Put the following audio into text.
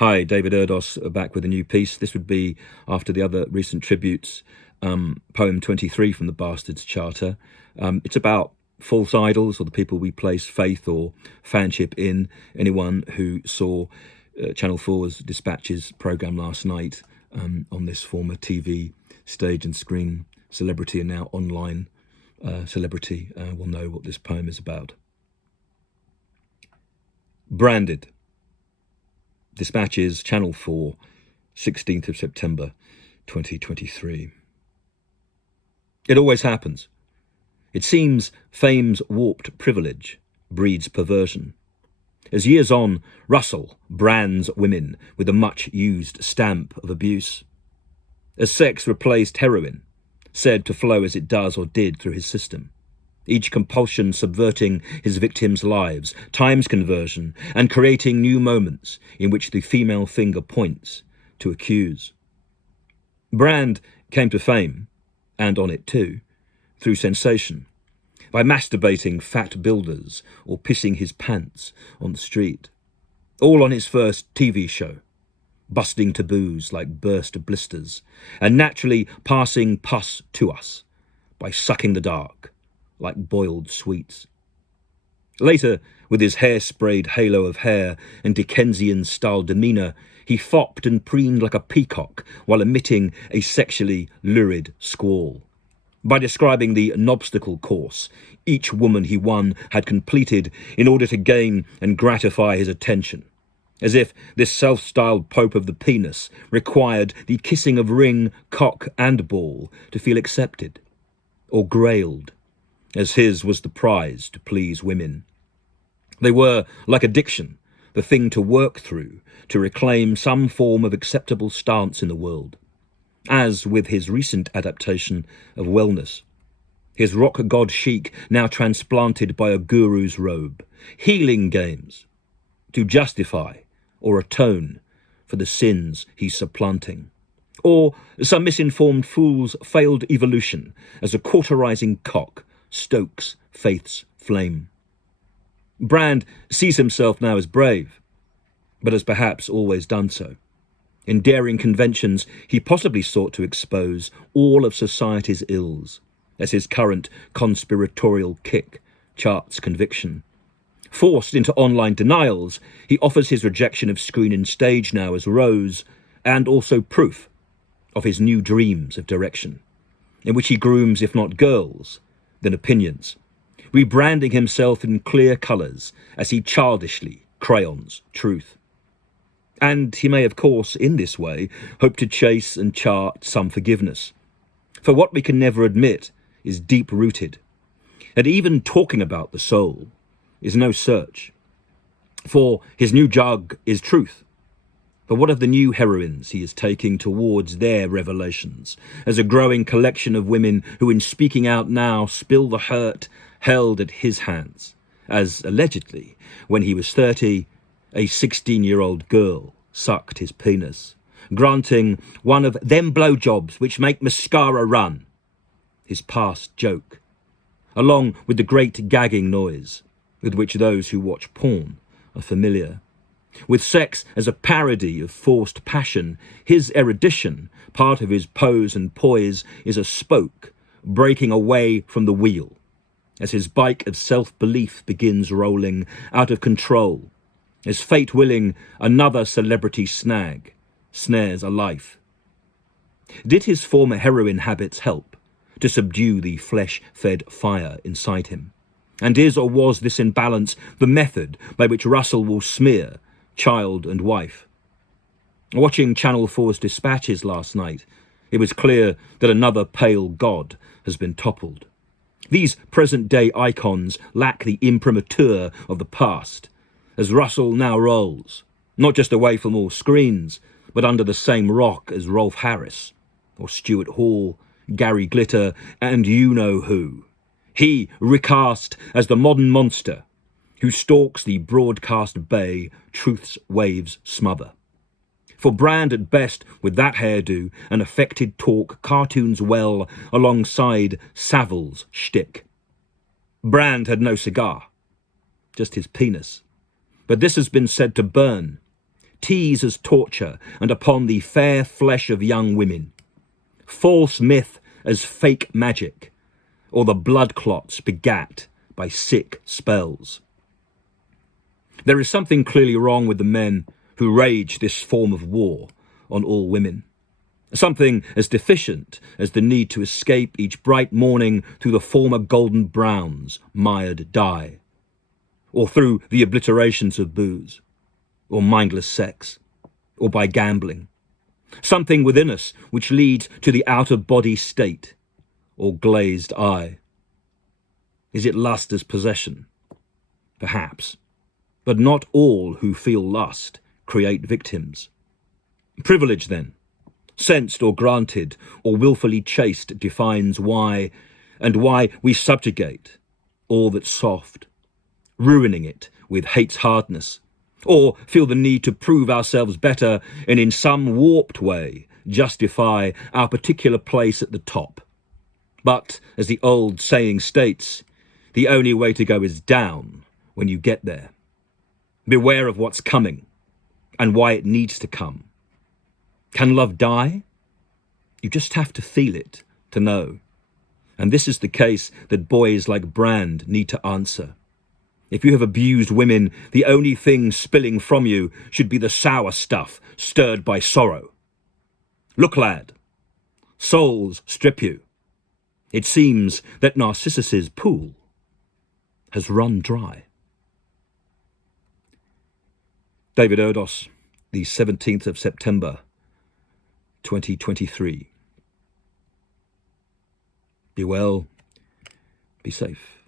Hi, David Erdos, back with a new piece. This would be after the other recent tributes, poem 23 from the Bastards Charter. It's about false idols, or the people we place faith or fanship in. Anyone who saw Channel 4's Dispatches programme last night on this former TV stage and screen celebrity and now online celebrity will know what this poem is about. Branded. Dispatches, Channel 4, 16th of September, 2023. It always happens. It seems fame's warped privilege breeds perversion. As years on, Russell brands women with a much-used stamp of abuse. As sex replaced heroin, said to flow as it does or did through his system. Each compulsion subverting his victims' lives, times conversion, and creating new moments in which the female finger points to accuse. Brand came to fame, and on it too, through sensation, by masturbating fat builders or pissing his pants on the street. All on his first TV show, busting taboos like burst blisters, and naturally passing pus to us by sucking the dark like boiled sweets. Later, with his hair-sprayed halo of hair and Dickensian-style demeanour, he fopped and preened like a peacock while emitting a sexually lurid squall. By describing the obstacle course each woman he won had completed in order to gain and gratify his attention, as if this self-styled Pope of the penis required the kissing of ring, cock and ball to feel accepted, or grailed, as his was the prize to please women. They were, like addiction, the thing to work through to reclaim some form of acceptable stance in the world, as with his recent adaptation of wellness. His rock god chic now transplanted by a guru's robe, healing games, to justify or atone for the sins he's supplanting. Or some misinformed fool's failed evolution as a cauterizing cock stokes faith's flame. Brand sees himself now as brave, but has perhaps always done so. In daring conventions, he possibly sought to expose all of society's ills, as his current conspiratorial kick charts conviction. Forced into online denials, he offers his rejection of screen and stage now as rose, and also proof of his new dreams of direction, in which he grooms, if not girls, then opinions, rebranding himself in clear colours as he childishly crayons truth. And he may, of course, in this way, hope to chase and chart some forgiveness. For what we can never admit is deep-rooted, and even talking about the soul is no search. For his new jug is truth. But what of the new heroines he is taking towards their revelations, as a growing collection of women who, in speaking out now, spill the hurt held at his hands, as allegedly, when he was 30, a 16-year-old girl sucked his penis, granting one of them blowjobs which make mascara run, his past joke, along with the great gagging noise with which those who watch porn are familiar. With sex as a parody of forced passion, his erudition, part of his pose and poise, is a spoke breaking away from the wheel, as his bike of self-belief begins rolling out of control, as fate willing another celebrity snag snares a life. Did his former heroin habits help to subdue the flesh-fed fire inside him? And is or was this imbalance the method by which Russell will smear child and wife? Watching Channel 4's Dispatches last night, it was clear that another pale god has been toppled. These present-day icons lack the imprimatur of the past, as Russell now rolls, not just away from all screens, but under the same rock as Rolf Harris, or Stuart Hall, Gary Glitter, and you-know-who. He recast as the modern monster who stalks the broadcast bay truth's waves smother. For Brand at best, with that hairdo and affected talk, cartoons well alongside Saville's shtick. Brand had no cigar, just his penis. But this has been said to burn, tease as torture, and upon the fair flesh of young women. False myth as fake magic, or the blood clots begat by sick spells. There is something clearly wrong with the men who rage this form of war on all women. Something as deficient as the need to escape each bright morning through the former golden browns mired dye, or through the obliterations of booze, or mindless sex, or by gambling. Something within us which leads to the out-of-body state, or glazed eye. Is it lust as possession? Perhaps. But not all who feel lust create victims. Privilege, then, sensed or granted, or willfully chaste, defines why, and why we subjugate all that's soft, ruining it with hate's hardness, or feel the need to prove ourselves better and in some warped way justify our particular place at the top. But, as the old saying states, the only way to go is down when you get there. Beware of what's coming and why it needs to come. Can love die? You just have to feel it to know. And this is the case that boys like Brand need to answer. If you have abused women, the only thing spilling from you should be the sour stuff stirred by sorrow. Look, lad, souls strip you. It seems that Narcissus's pool has run dry. David Erdos, the 17th of September, 2023. Be well, be safe.